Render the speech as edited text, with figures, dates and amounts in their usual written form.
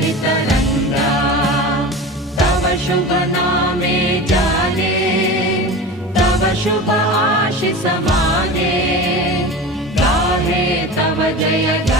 तरंगा तव शुभ नामे जाने तव शुभ आशीष माने गाहे तव जय